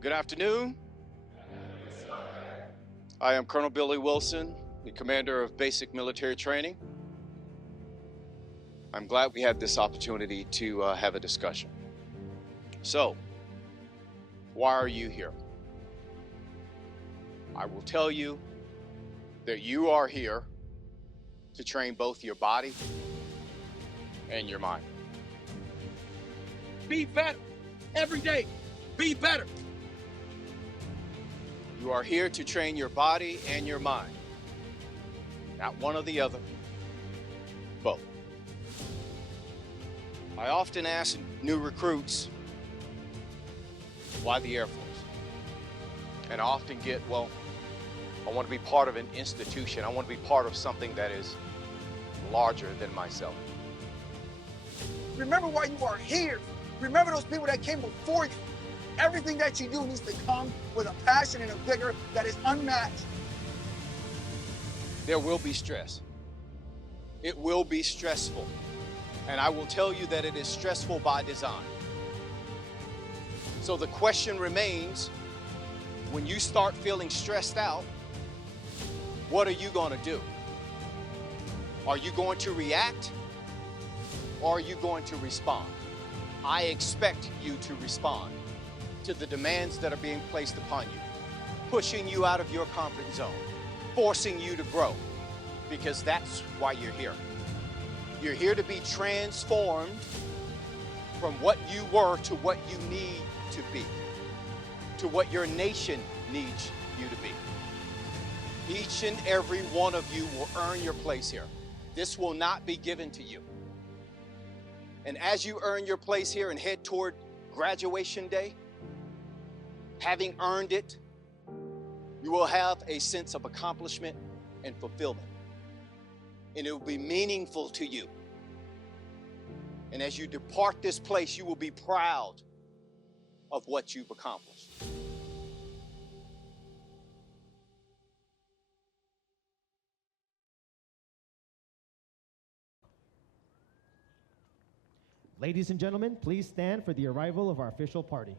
Good afternoon. I am Colonel Billy Wilson, the commander of basic military training. I'm glad we had this opportunity to have a discussion. So, why are you here? I will tell you that you are here to train both your body and your mind. Be better. Every day, be better. You are here to train your body and your mind. Not one or the other, both. I often ask new recruits, why the Air Force? And I often get, well, I want to be part of an institution. I want to be part of something that is larger than myself. Remember why you are here. Remember those people that came before you. Everything that you do needs to come with a passion and a vigor that is unmatched. There will be stress. It will be stressful. And I will tell you that it is stressful by design. So the question remains, when you start feeling stressed out, what are you going to do? Are you going to react or are you going to respond? I expect you to respond to the demands that are being placed upon you, pushing you out of your comfort zone, forcing you to grow, because that's why you're here. You're here to be transformed from what you were to what you need to be, to what your nation needs you to be. Each and every one of you will earn your place here. This will not be given to you. And as you earn your place here and head toward graduation day, having earned it, you will have a sense of accomplishment and fulfillment. And it will be meaningful to you. And as you depart this place, you will be proud of what you've accomplished. Ladies and gentlemen, please stand for the arrival of our official party.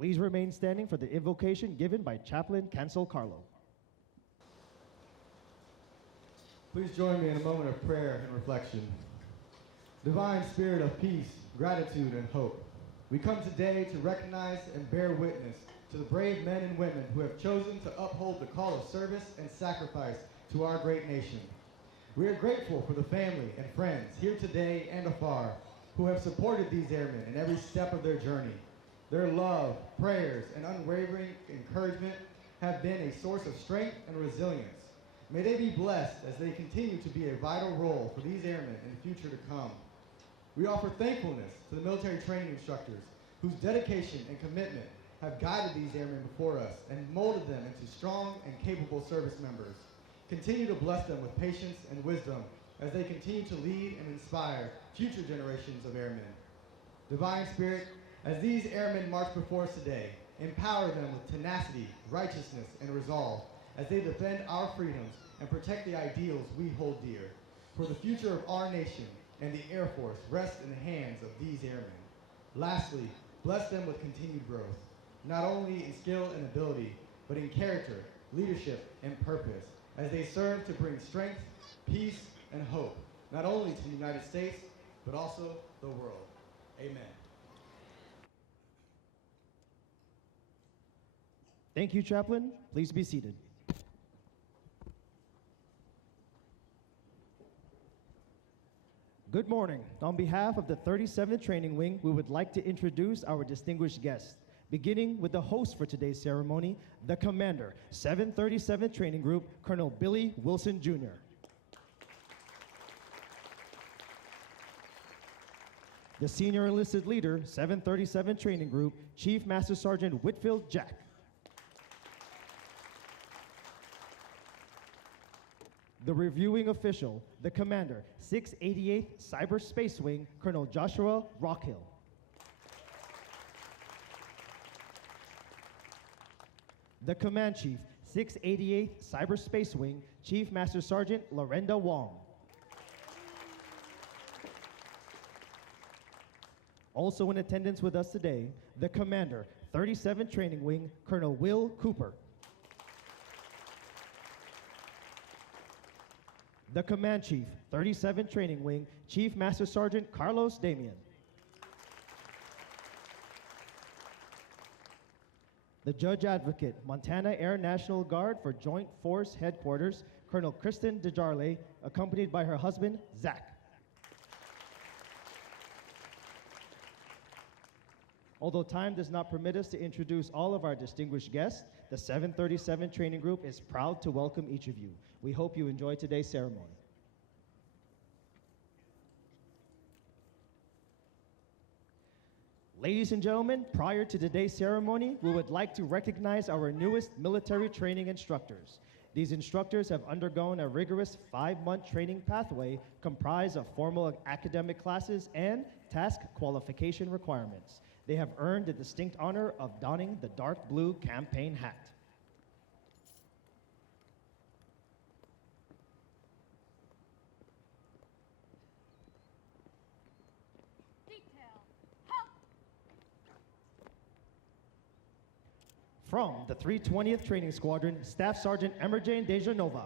Please remain standing for the invocation given by Chaplain Cancel Carlo. Please join me in a moment of prayer and reflection. Divine Spirit of peace, gratitude, and hope, we come today to recognize and bear witness to the brave men and women who have chosen to uphold the call of service and sacrifice to our great nation. We are grateful for the family and friends here today and afar who have supported these airmen in every step of their journey. Their love, prayers, and unwavering encouragement have been a source of strength and resilience. May they be blessed as they continue to be a vital role for these airmen in the future to come. We offer thankfulness to the military training instructors whose dedication and commitment have guided these airmen before us and molded them into strong and capable service members. Continue to bless them with patience and wisdom as they continue to lead and inspire future generations of airmen. Divine Spirit, as these airmen march before us today, empower them with tenacity, righteousness, and resolve as they defend our freedoms and protect the ideals we hold dear. For the future of our nation and the Air Force rests in the hands of these airmen. Lastly, bless them with continued growth, not only in skill and ability, but in character, leadership, and purpose, as they serve to bring strength, peace, and hope, not only to the United States, but also the world. Amen. Thank you, Chaplain. Please be seated. Good morning. On behalf of the 37th Training Wing, we would like to introduce our distinguished guests, beginning with the host for today's ceremony, the Commander, 737th Training Group, Colonel Billy Wilson, Jr. The Senior Enlisted Leader, 737th Training Group, Chief Master Sergeant Whitfield Jack. The reviewing official, the commander, 688th Cyberspace Wing, Colonel Joshua Rockhill. The command chief, 688th Cyberspace Wing, Chief Master Sergeant Lorenda Wong. Also in attendance with us today, the commander, 37th Training Wing, Colonel Will Cooper. The command chief, 37th Training Wing, Chief Master Sergeant Carlos Damian. The judge advocate, Montana Air National Guard for Joint Force Headquarters, Colonel Kristen DeJarle, accompanied by her husband, Zach. Although time does not permit us to introduce all of our distinguished guests, the 737 Training Group is proud to welcome each of you. We hope you enjoy today's ceremony. Ladies and gentlemen, prior to today's ceremony, we would like to recognize our newest military training instructors. These instructors have undergone a rigorous 5-month training pathway comprised of formal academic classes and task qualification requirements. They have earned the distinct honor of donning the dark blue campaign hat. From the 320th Training Squadron, Staff Sergeant Emerjane Dejanova.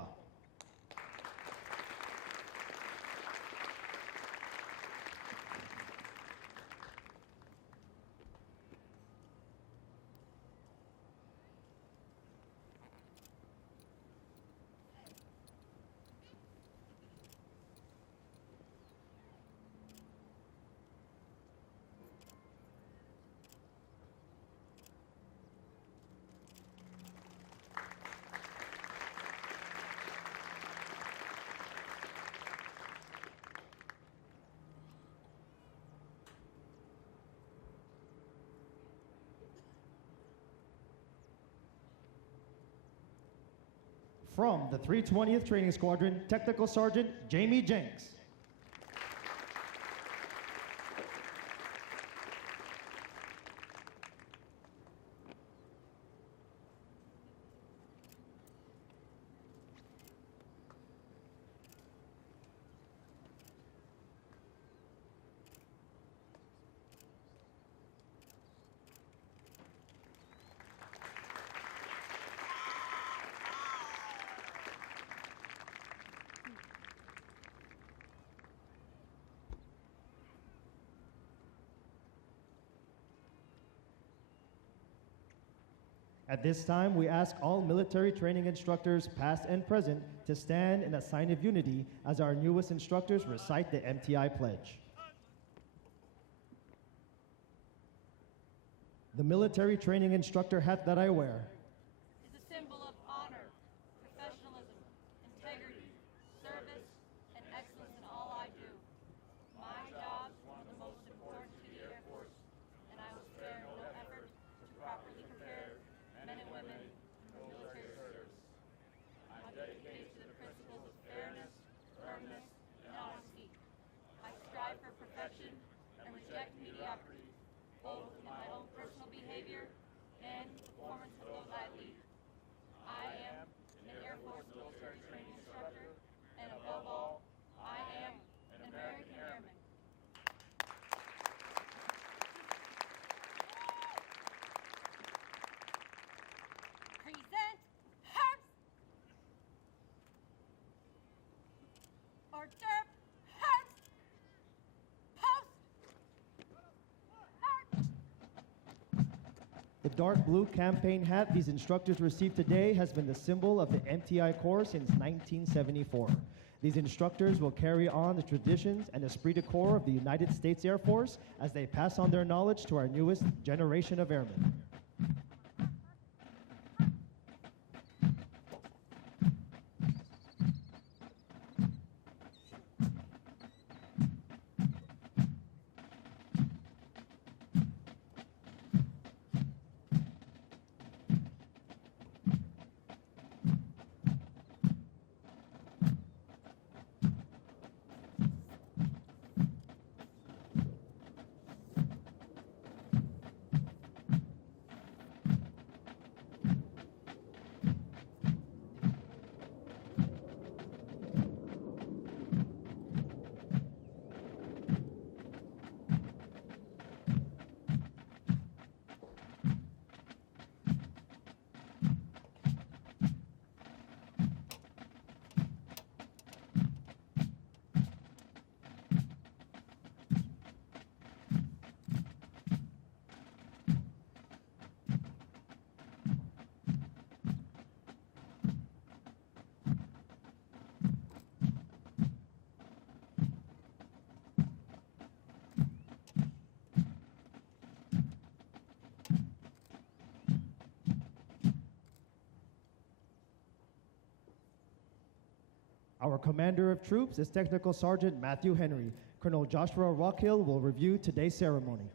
From the 320th Training Squadron, Technical Sergeant Jamie Jenks. At this time, we ask all military training instructors, past and present, to stand in a sign of unity as our newest instructors recite the MTI pledge. The military training instructor hat that I wear is a symbol of honor, professionalism, integrity, service, and excellence in all I do. My job is one of the most important to the Air Force, and I will spare no effort to properly prepare men and women for military service. I'm dedicated to the principles of fairness, firmness, and honesty. I strive for perfection and reject mediocrity, both in my own personal behavior and the performance of those I lead. I am an Air Force military training instructor, and above all, I am an American Airman. Present hearts! Hors d'oeuvre hearts! Post! Hearts! The dark blue campaign hat these instructors received today has been the symbol of the MTI Corps since 1974. These instructors will carry on the traditions and esprit de corps of the United States Air Force as they pass on their knowledge to our newest generation of airmen. Our Commander of Troops is Technical Sergeant Matthew Henry. Colonel Joshua Rockhill will review today's ceremony.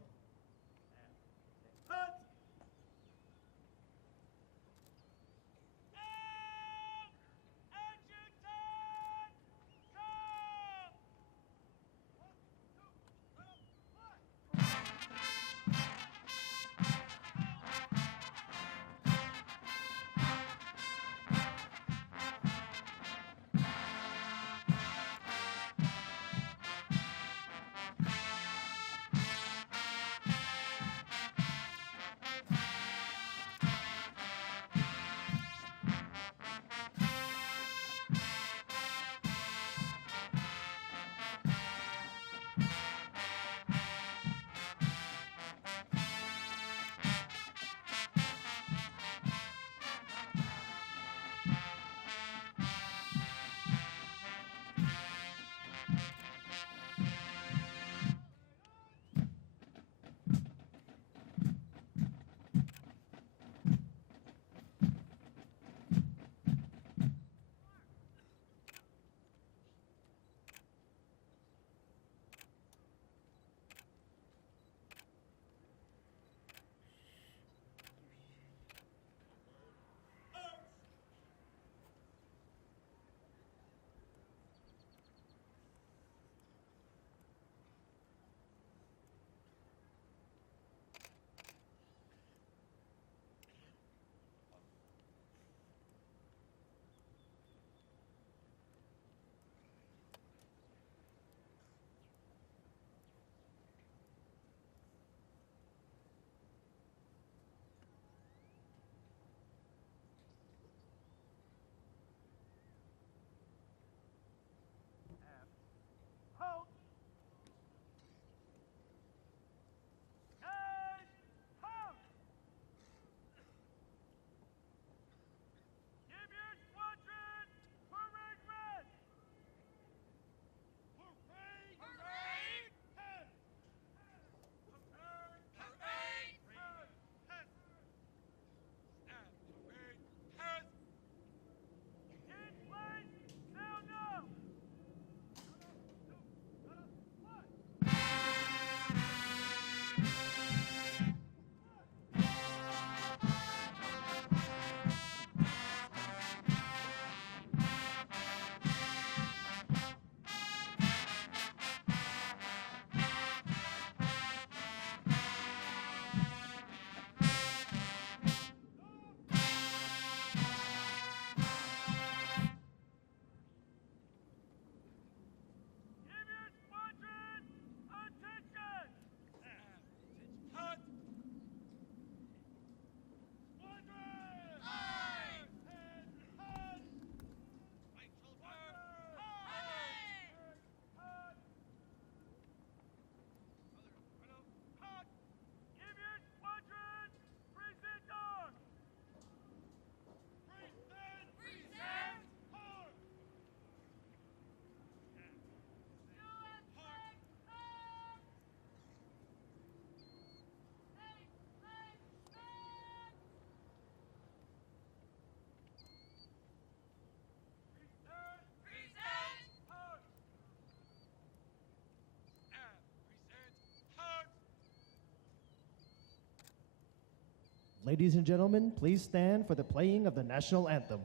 Ladies and gentlemen, please stand for the playing of the national anthem.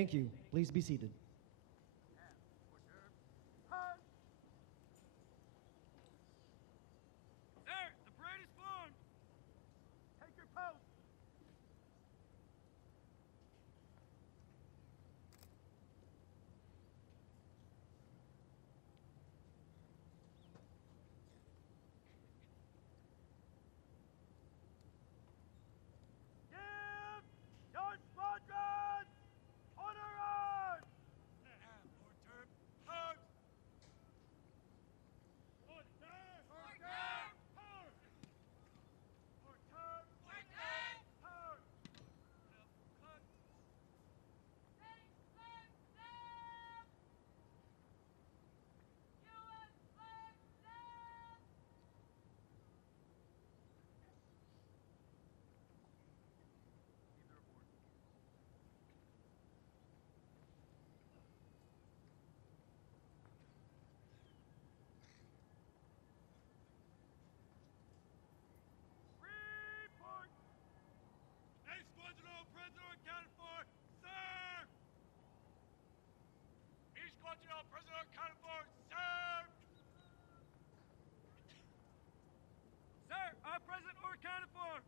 Thank you. Please be seated. Sir, the parade is formed. Take your post. Give your squadron order on! Order! Post! Report! A squadron prisoner accounted for, sir! Each squadron prisoner accounted for, sir! Sir, our present or accounted for!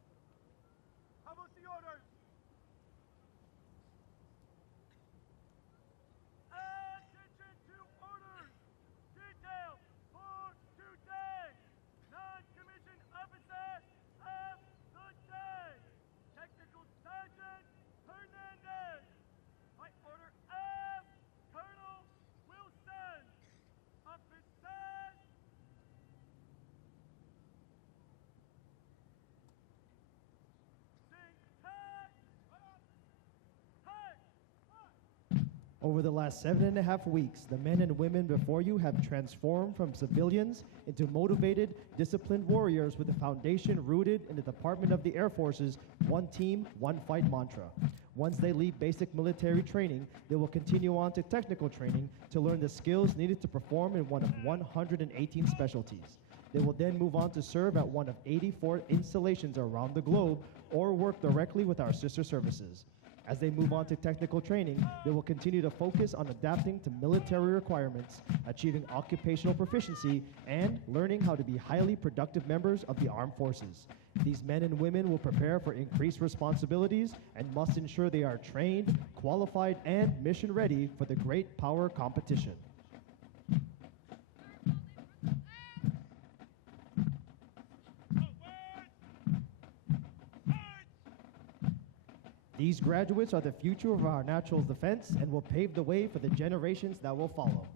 How about the orders? Attention to orders! Detail for today! Non-commissioned officers of the day! Technical Sergeant Hernandez! By order of Colonel Wilson! Officers! Sing tag! Hey! Over the last 7.5 weeks, the men and women before you have transformed from civilians into motivated, disciplined warriors with a foundation rooted in the Department of the Air Force's one team, one fight mantra. Once they leave basic military training, they will continue on to technical training to learn the skills needed to perform in one of 118 specialties. They will then move on to serve at one of 84 installations around the globe or work directly with our sister services. As they move on to technical training, they will continue to focus on adapting to military requirements, achieving occupational proficiency, and learning how to be highly productive members of the armed forces. These men and women will prepare for increased responsibilities and must ensure they are trained, qualified, and mission ready for the great power competition. These graduates are the future of our natural defense and will pave the way for the generations that will follow.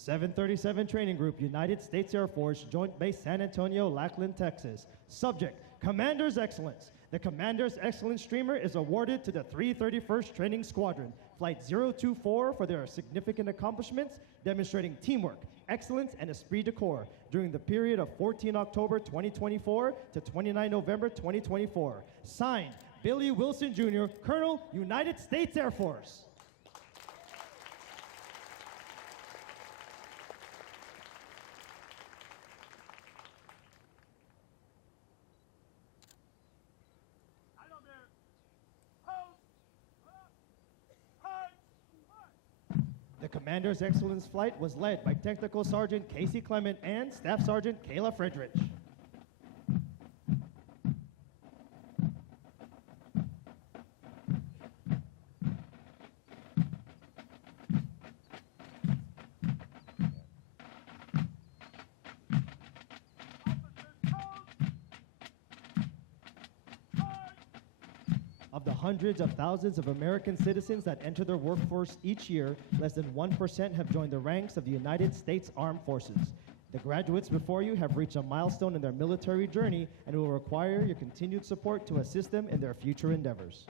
(737) Training Group, United States Air Force, Joint Base San Antonio-Lackland, Texas. Subject, Commander's Excellence. The Commander's Excellence streamer is awarded to the 331st Training Squadron, Flight 024, for their significant accomplishments demonstrating teamwork, excellence, and esprit de corps during the period of 14 October 2024 to 29 November 2024. Signed, Billy Wilson Jr., Colonel, United States Air Force. The Commander's Excellence flight was led by Technical Sergeant Casey Clement and Staff Sergeant Kayla Friedrich. hundreds of thousands of American citizens that enter the workforce each year, less than 1% have joined the ranks of the United States Armed Forces. The graduates before you have reached a milestone in their military journey and will require your continued support to assist them in their future endeavors.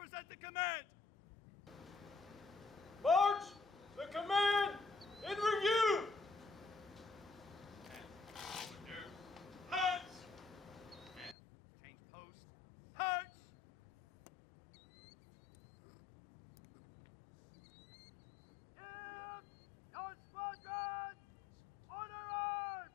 Present the command. March the command in review. March. Change post. March. Your squadron order arms.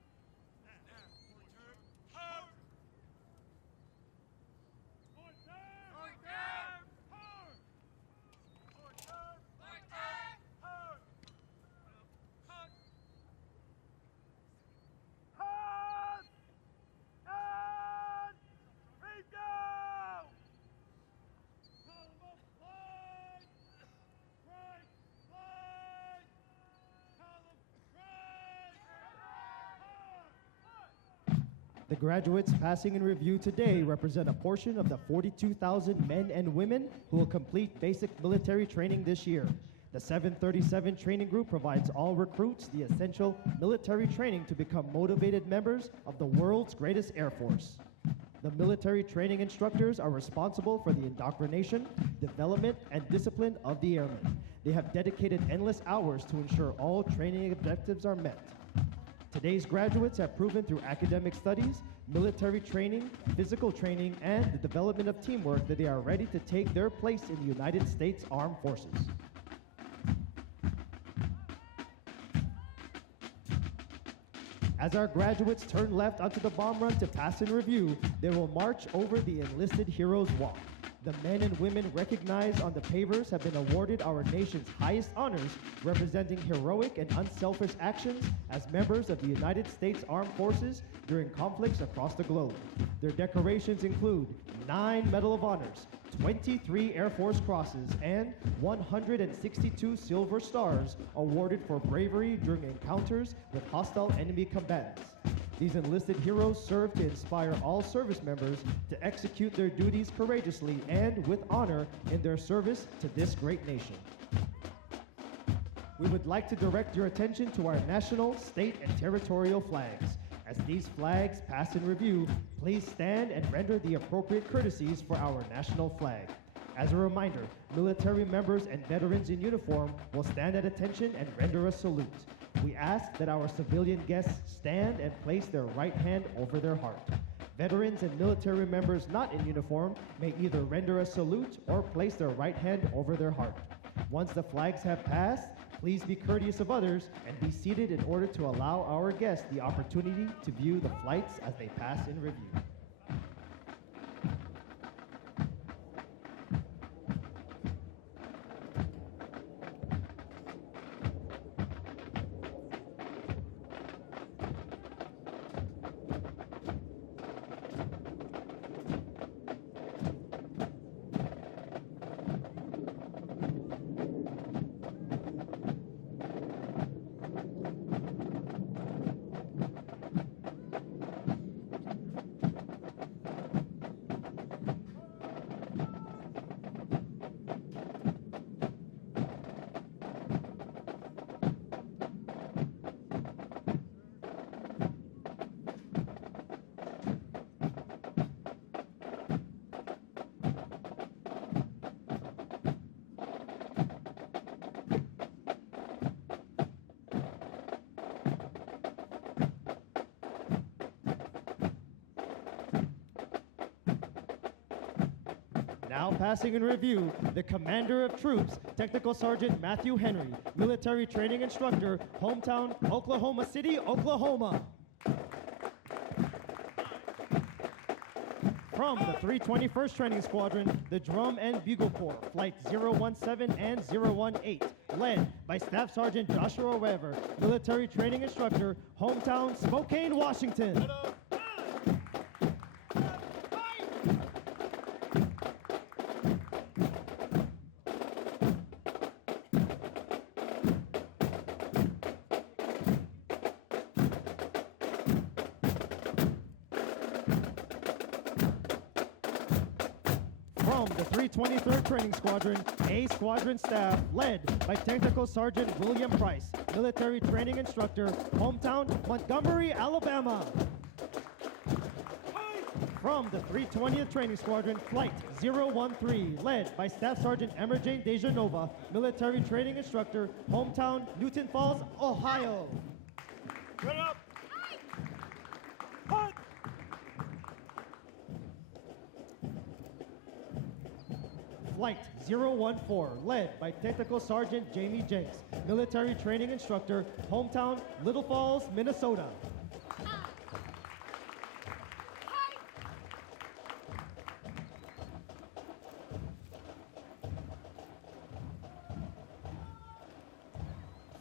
The graduates passing in review today represent a portion of the 42,000 men and women who will complete basic military training this year. The 737 training group provides all recruits the essential military training to become motivated members of the world's greatest air force. The military training instructors are responsible for the indoctrination, development, and discipline of the airmen. They have dedicated endless hours to ensure all training objectives are met. Today's graduates have proven through academic studies, military training, physical training, and the development of teamwork that they are ready to take their place in the United States Armed Forces. As our graduates turn left onto the bomb run to pass in review, they will march over the Enlisted Heroes Walk. The men and women recognized on the pavers have been awarded our nation's highest honors, representing heroic and unselfish actions as members of the United States Armed Forces during conflicts across the globe. Their decorations include 9 Medal of Honors, 23 Air Force Crosses, and 162 Silver Stars awarded for bravery during encounters with hostile enemy combatants. These enlisted heroes serve to inspire all service members to execute their duties courageously and with honor in their service to this great nation. We would like to direct your attention to our national, state, and territorial flags. As these flags pass in review, please stand and render the appropriate courtesies for our national flag. As a reminder, military members and veterans in uniform will stand at attention and render a salute. We ask that our civilian guests stand and place their right hand over their heart. Veterans and military members not in uniform may either render a salute or place their right hand over their heart. Once the flags have passed, please be courteous of others and be seated in order to allow our guests the opportunity to view the flights as they pass in review. Now passing in review, the Commander of Troops, Technical Sergeant Matthew Henry, Military Training Instructor, hometown Oklahoma City, Oklahoma. From the 321st Training Squadron, the Drum and Bugle Corps, Flight 017 and 018, led by Staff Sergeant Joshua Weber, Military Training Instructor, hometown Spokane, Washington. From the 323rd Training Squadron, A Squadron Staff, led by Technical Sergeant William Price, Military Training Instructor, hometown Montgomery, Alabama. From the 320th Training Squadron, Flight 013, led by Staff Sergeant Emma Jane Dejanova, Military Training Instructor, hometown Newton Falls, Ohio. Get up! Hut! Flight 014, led by Technical Sergeant Jamie Jenks, Military Training Instructor, hometown Little Falls, Minnesota.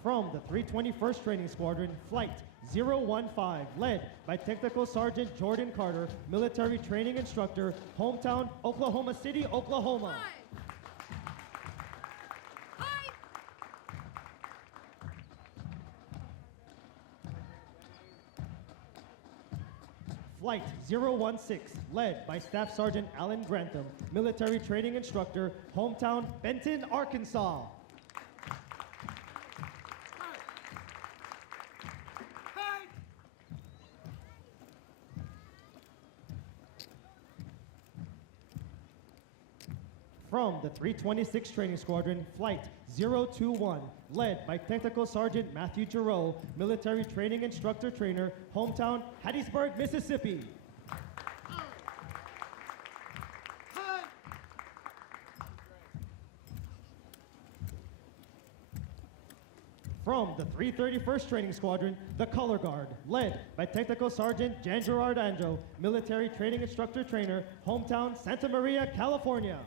From the 321st Training Squadron, Flight 015, led by Technical Sergeant Jordan Carter, Military Training Instructor, hometown Oklahoma City, Oklahoma. Flight 016, led by Staff Sergeant Alan Grantham, Military Training Instructor, hometown Benton, Arkansas. From the 326th Training Squadron, Flight 021, led by Technical Sergeant Matthew Giroux, Military Training Instructor Trainer, hometown Hattiesburg, Mississippi. From the 331st Training Squadron, the Color Guard, led by Technical Sergeant Jan Gerard Anjo, Military Training Instructor Trainer, hometown Santa Maria, California.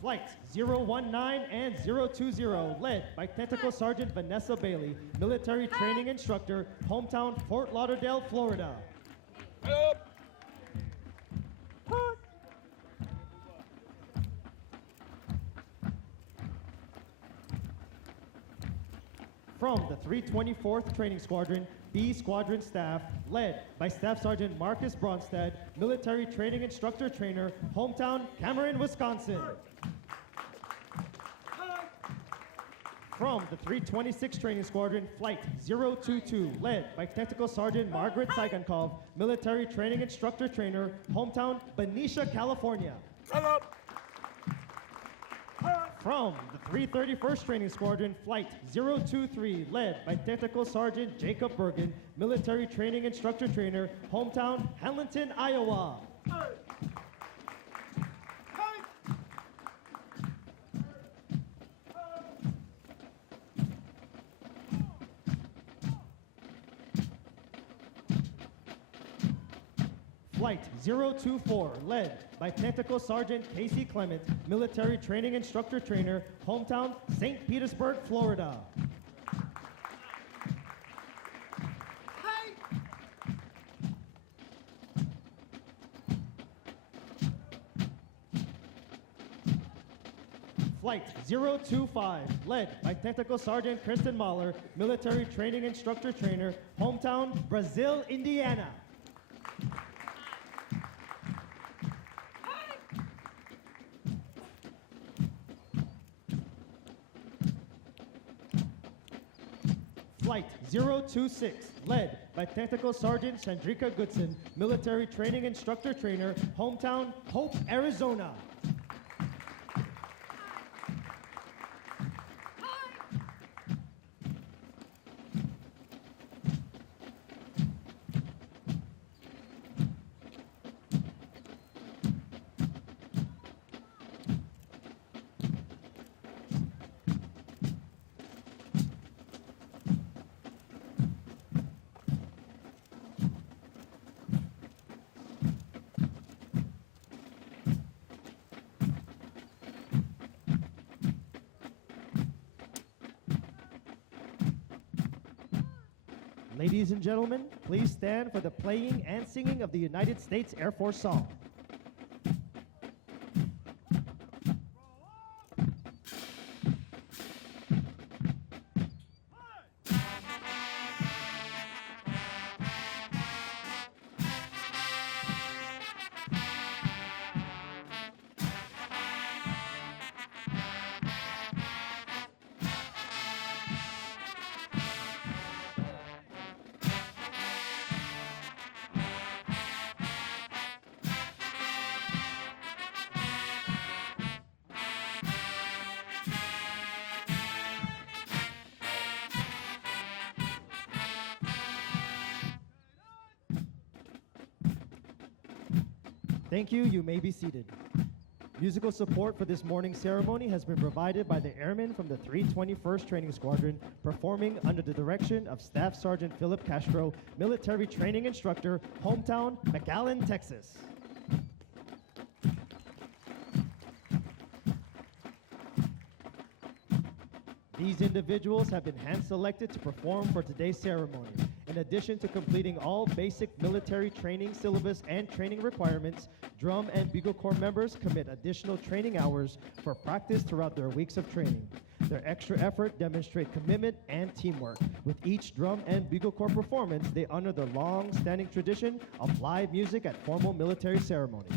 Flights 019 and 020, led by Technical Sergeant Vanessa Bailey, Military Training Instructor, hometown Fort Lauderdale, Florida. Up! From the 324th Training Squadron, B Squadron Staff, led by Staff Sergeant Marcus Bronstad, Military Training Instructor Trainer, hometown Cameron, Wisconsin. From the 326th Training Squadron, Flight 022, led by Technical Sergeant Margaret Saigonkov, Military Training Instructor Trainer, hometown Benicia, California. Shut up! From the 331st Training Squadron, Flight 023, led by Technical Sergeant Jacob Bergen, Military Training Instructor Trainer, hometown Hamilton, Iowa. Flight 024, led by Technical Sergeant Casey Clement, Military Training Instructor Trainer, hometown St. Petersburg, Florida. Flight 025, led by Technical Sergeant Kristen Mahler, Military Training Instructor Trainer, hometown Brazil, Indiana. Flight 026, led by Technical Sergeant Chandrika Goodson, Military Training Instructor Trainer, hometown Hope, Arizona. Ladies and gentlemen, please stand for the playing and singing of the United States Air Force song. Thank you. You may be seated. Musical support for this morning's ceremony has been provided by the Airmen from the 321st Training Squadron, performing under the direction of Staff Sergeant Philip Castro, Military Training Instructor, hometown, McAllen, Texas. These individuals have been hand-selected to perform for today's ceremony. In addition to completing all basic military training syllabus and training requirements, Drum and Bugle Corps members commit additional training hours for practice throughout their weeks of training. Their extra effort demonstrates commitment and teamwork. With each Drum and Bugle Corps performance, they honor the long-standing tradition of live music at formal military ceremonies.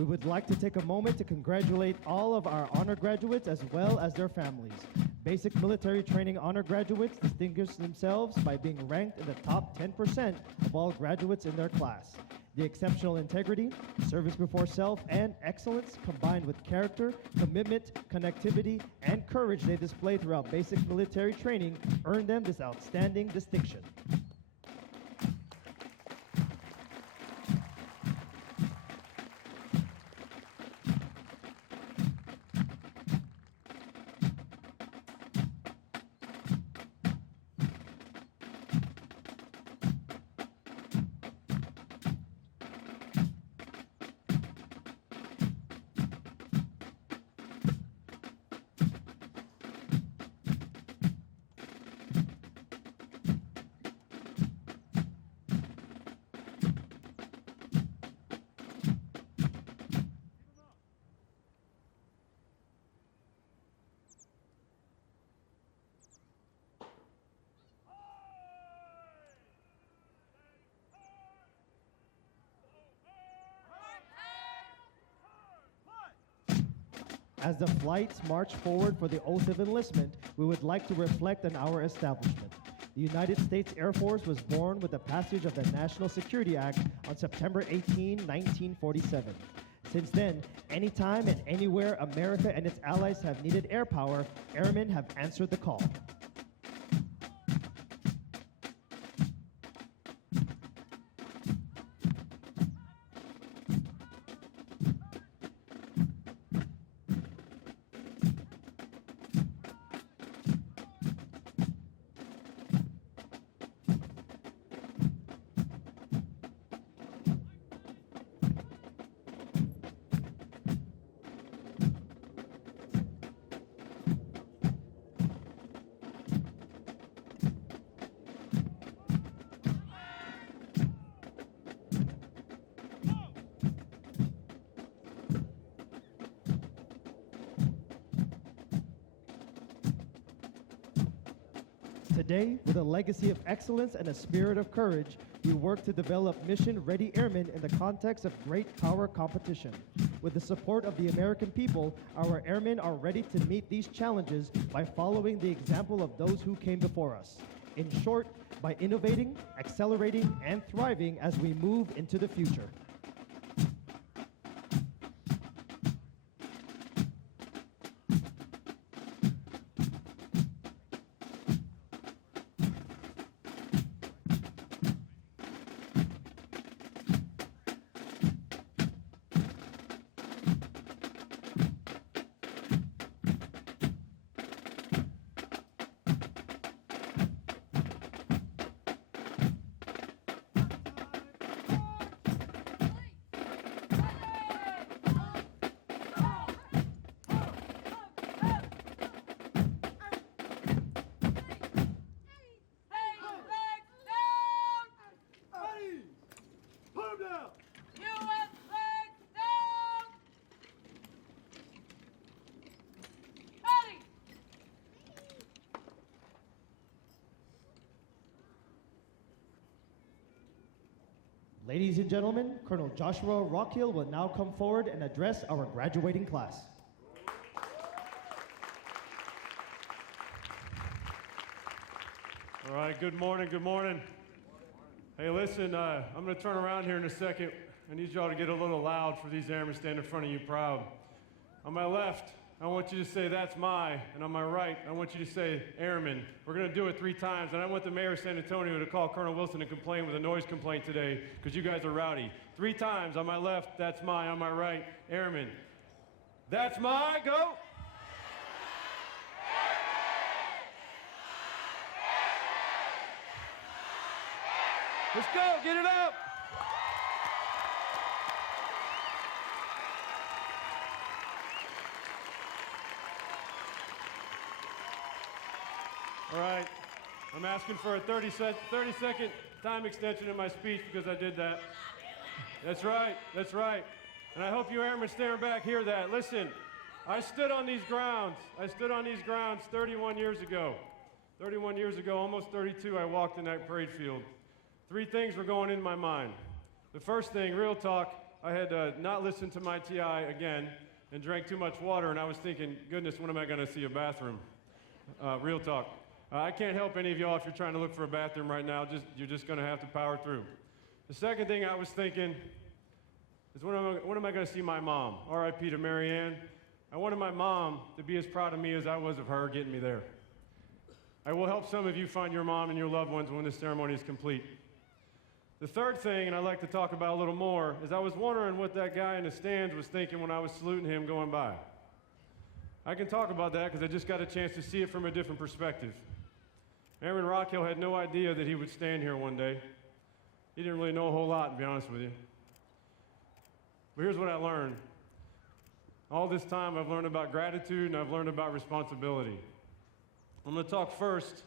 We would like to take a moment to congratulate all of our honor graduates as well as their families. Basic military training honor graduates distinguish themselves by being ranked in the top 10% of all graduates in their class. The exceptional integrity, service before self, and excellence combined with character, commitment, connectivity, and courage they display throughout basic military training earned them this outstanding distinction. As the flights march forward for the oath of enlistment, we would like to reflect on our establishment. The United States Air Force was born with the passage of the National Security Act on September 18, 1947. Since then, anytime and anywhere America and its allies have needed air power, airmen have answered the call. Today, with a legacy of excellence and a spirit of courage, we work to develop mission-ready airmen in the context of great power competition. With the support of the American people, our airmen are ready to meet these challenges by following the example of those who came before us. In short, by innovating, accelerating, and thriving as we move into the future. Ladies and gentlemen, Colonel Joshua Rockhill will now come forward and address our graduating class. All right, good morning, good morning. Hey, listen, I'm going to turn around here in a second. I need y'all to get a little loud for these airmen standing in front of you proud. On my left, I want you to say, "That's my," and on my right, I want you to say, "Airman." We're going to do it 3 times, and I want the mayor of San Antonio to call Colonel Wilson and complain with a noise complaint today, because you guys are rowdy. 3 times, on my left, "That's my," on my right, "Airman." That's my, go! Let's go, get it up! All right, I'm asking for a 30-second time extension in my speech because I did that. That's right, that's right. And I hope you airmen staring back hear that. Listen, I stood on these grounds 31 years ago. 31 years ago, almost 32, I walked in that parade field. 3 things were going in my mind. The first thing, real talk, I had not listened to my TI again and drank too much water, and I was thinking, goodness, when am I gonna see a bathroom? Real talk. I can't help any of y'all if you're trying to look for a bathroom right now. You're just going to have to power through. The second thing I was thinking is when am I going to see my mom? R.I.P. to Mary Ann. I wanted my mom to be as proud of me as I was of her getting me there. I will help some of you find your mom and your loved ones when this ceremony is complete. The third thing, and I'd like to talk about a little more, is I was wondering what that guy in the stands was thinking when I was saluting him going by. I can talk about that because I just got a chance to see it from a different perspective. Airman Rockhill had no idea that he would stand here one day. He didn't really know a whole lot, to be honest with you. But here's what I learned. All this time, I've learned about gratitude and I've learned about responsibility. I'm going to talk first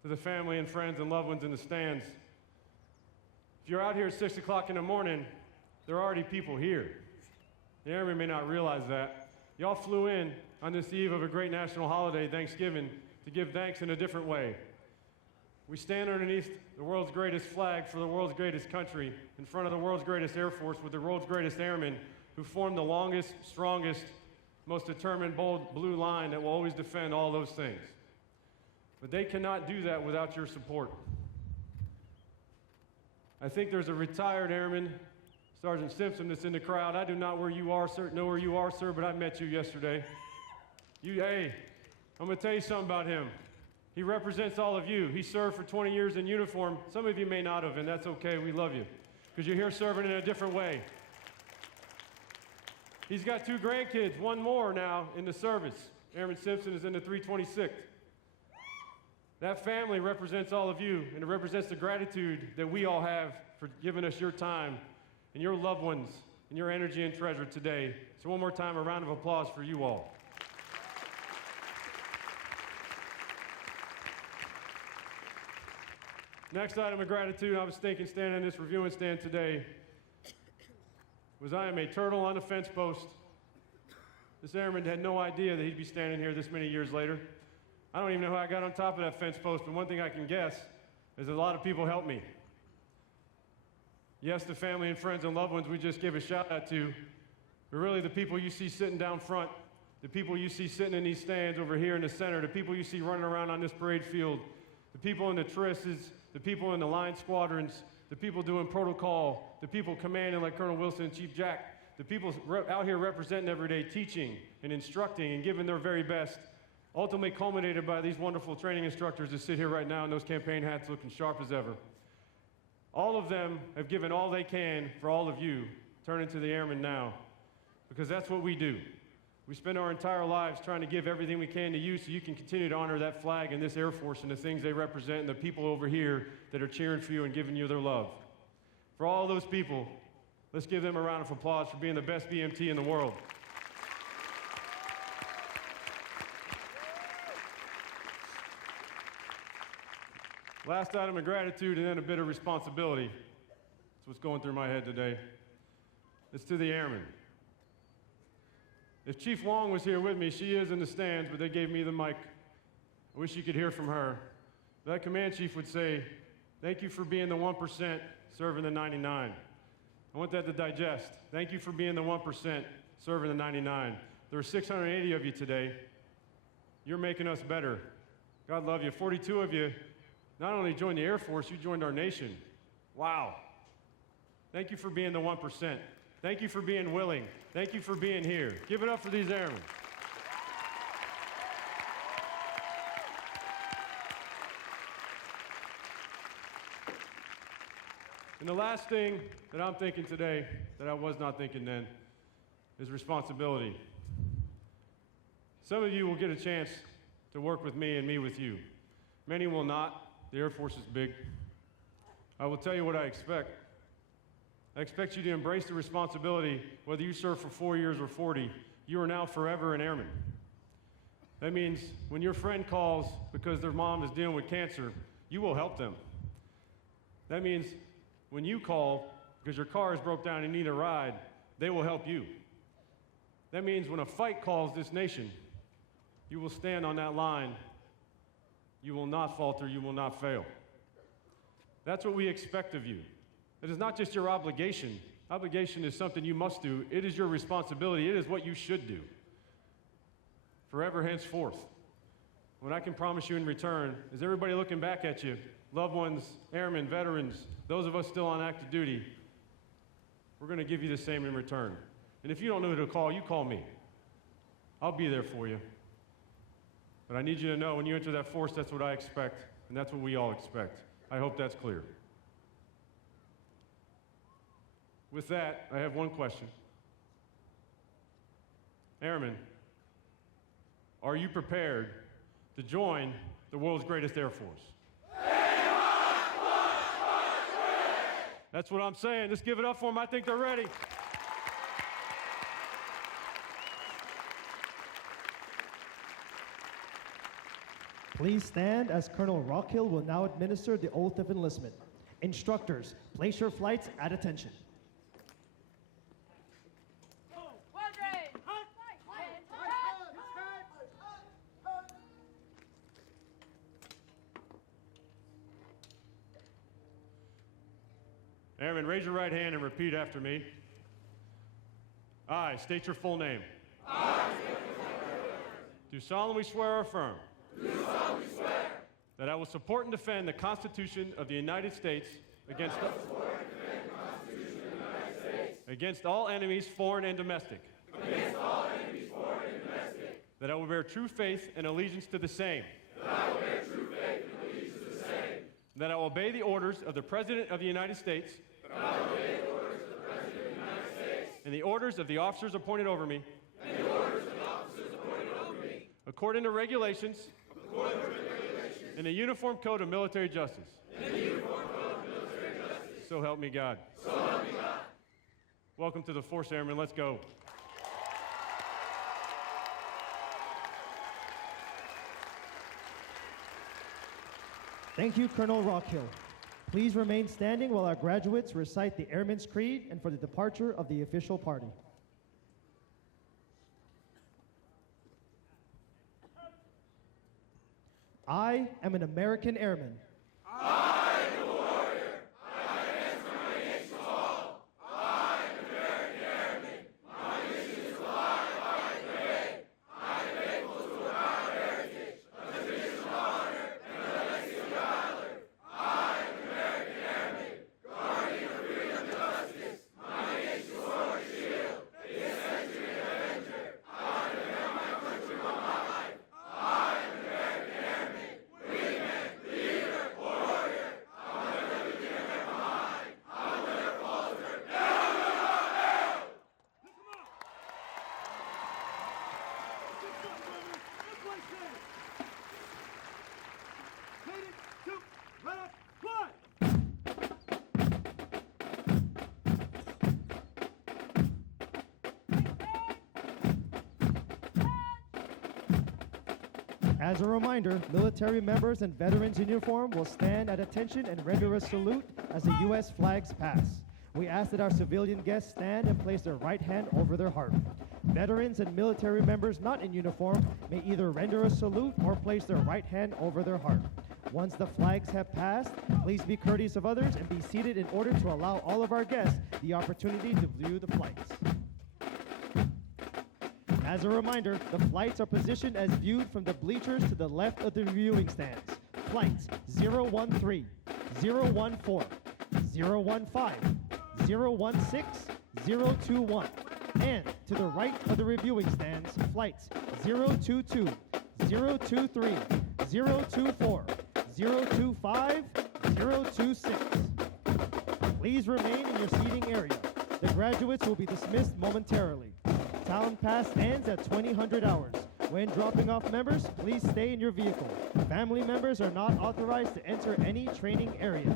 to the family and friends and loved ones in the stands. If you're out here at 6 o'clock in the morning, there are already people here. The airmen may not realize that. Y'all flew in on this eve of a great national holiday, Thanksgiving, to give thanks in a different way. We stand underneath the world's greatest flag for the world's greatest country, in front of the world's greatest Air Force with the world's greatest airmen who formed the longest, strongest, most determined, bold blue line that will always defend all those things. But they cannot do that without your support. I think there's a retired airman, Sergeant Simpson, that's in the crowd. I do not know where you are, sir, but I met you yesterday. Hey, I'm going to tell you something about him. He represents all of you. He served for 20 years in uniform. Some of you may not have, and that's okay. We love you because you're here serving in a different way. He's got 2 grandkids, 1 more now in the service. Airman Simpson is in the 326th. That family represents all of you, and it represents the gratitude that we all have for giving us your time and your loved ones and your energy and treasure today. So one more time, a round of applause for you all. Next item of gratitude I was thinking standing in this reviewing stand today was I am a turtle on a fence post. This airman had no idea that he'd be standing here this many years later. I don't even know how I got on top of that fence post, but one thing I can guess is a lot of people helped me. Yes, the family and friends and loved ones we just gave a shout out to, but really the people you see sitting down front, the people you see sitting in these stands over here in the center, the people you see running around on this parade field, the people in the trisses, the people in the line squadrons, the people doing protocol, the people commanding like Colonel Wilson and Chief Jack, the people out here representing every day, teaching and instructing and giving their very best, ultimately culminated by these wonderful training instructors that sit here right now in those campaign hats looking sharp as ever. All of them have given all they can for all of you, turning to the airmen now, because that's what we do. We spend our entire lives trying to give everything we can to you so you can continue to honor that flag and this Air Force and the things they represent and the people over here that are cheering for you and giving you their love. For all those people, let's give them a round of applause for being the best BMT in the world. Last item of gratitude and then a bit of responsibility. That's what's going through my head today. It's to the airmen. If Chief Wong was here with me, she is in the stands, but they gave me the mic. I wish you could hear from her. That command chief would say, thank you for being the 1% serving the 99. I want that to digest. Thank you for being the 1% serving the 99. There are 680 of you today. You're making us better. God love you. 42 of you not only joined the Air Force, you joined our nation. Wow. Thank you for being the 1%. Thank you for being willing. Thank you for being here. Give it up for these airmen. And the last thing that I'm thinking today that I was not thinking then is responsibility. Some of you will get a chance to work with me and me with you. Many will not. The Air Force is big. I will tell you what I expect. I expect you to embrace the responsibility, whether you serve for 4 years or 40, you are now forever an airman. That means when your friend calls because their mom is dealing with cancer, you will help them. That means when you call because your car is broke down and you need a ride, they will help you. That means when a fight calls this nation, you will stand on that line. You will not falter, you will not fail. That's what we expect of you. It is not just your obligation. Obligation is something you must do. It is your responsibility. It is what you should do. Forever henceforth. What I can promise you in return is everybody looking back at you, loved ones, airmen, veterans, those of us still on active duty, we're going to give you the same in return. And if you don't know who to call, you call me. I'll be there for you. But I need you to know when you enter that force, that's what I expect, and that's what we all expect. I hope that's clear. With that, I have one question. Airmen, are you prepared to join the world's greatest Air Force? That's what I'm saying. Let's give it up for them. I think they're ready. Please stand as Colonel Rockhill will now administer the oath of enlistment. Instructors, place your flights at attention. Airmen, raise your right hand and repeat after me. I state your full name. I, do solemnly swear or affirm that I will support and defend the Constitution of the United States against all enemies, foreign and domestic. That I will bear true faith and allegiance to the same. That I will obey the orders of the President of the United States. And the orders of the officers appointed over me. According to regulations. In the Uniform Code of Military Justice. So help me God. Welcome to the Force, Airmen. Let's go. Thank you, Colonel Rockhill. Please remain standing while our graduates recite the Airman's Creed and for the departure of the official party. I am an American Airman. As a reminder, military members and veterans in uniform will stand at attention and render a salute as the U.S. flags pass. We ask that our civilian guests stand and place their right hand over their heart. Veterans and military members not in uniform may either render a salute or place their right hand over their heart. Once the flags have passed, please be courteous of others and be seated in order to allow all of our guests the opportunity to view the flights. As a reminder, the flights are positioned as viewed from the bleachers to the left of the viewing stands. Flights 013, 014, 015, 016, 021. And to the right of the reviewing stands, flights 022, 023, 024, 025, 026. Please remain in your seating area. The graduates will be dismissed momentarily. Town pass ends at 2000 hours. When dropping off members, please stay in your vehicle. Family members are not authorized to enter any training area.